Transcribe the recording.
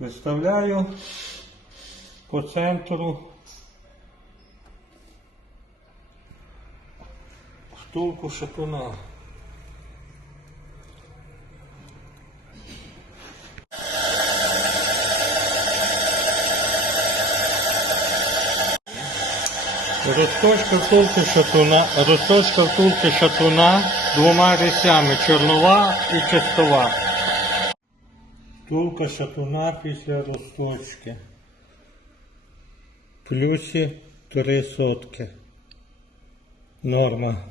Виставляю по центру втулку шатуна. Розточка втулки шатуна двома рисями, чорнова і чистова. Втулка шатуна після розточки. Плюсі 3 сотки. Норма.